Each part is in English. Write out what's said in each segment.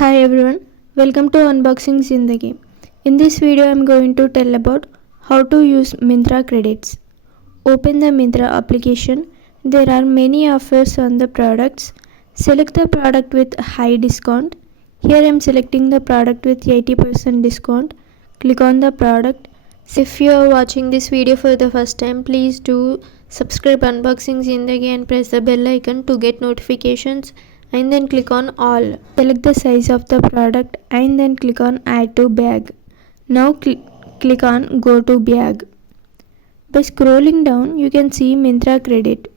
Hi everyone, welcome to Unboxing Zindagi. In this video I am going to tell about how to use MYNTRA Credits. Open the MYNTRA application. There are many offers on the products. Select the product with high discount. Here I am selecting the product with 80% discount. Click on the product. If you are watching this video for the first time, please do subscribe Unboxing Zindagi and press the bell icon to get notifications, and then click on all. Select the size of the product and then click on add to bag. Now click on go to bag. By scrolling down you can see MYNTRA Credit.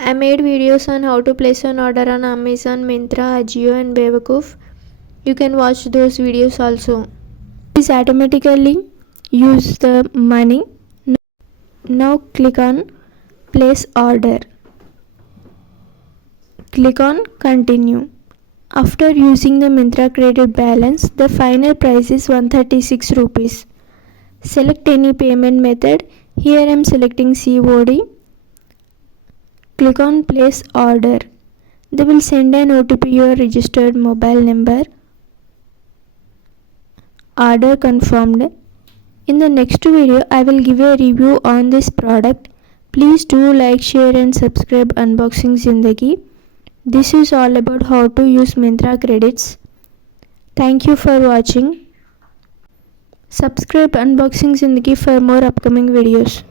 I made videos on how to place an order on Amazon, MYNTRA, Ajio and Bewakoof. You can watch those videos also. Please automatically use the money. Now click on place order. Click on continue. After using the MYNTRA credit balance, the final price is 136 rupees. Select any payment method. Here I am selecting COD. Click on place order. They will send an OTP your registered mobile number. Order confirmed. In the next video, I will give a review on this product. Please do like, share and subscribe Unboxing Zindagi. This is all about how to use MYNTRA Credits. Thank you for watching. Subscribe Unboxing Zindagi for more upcoming videos.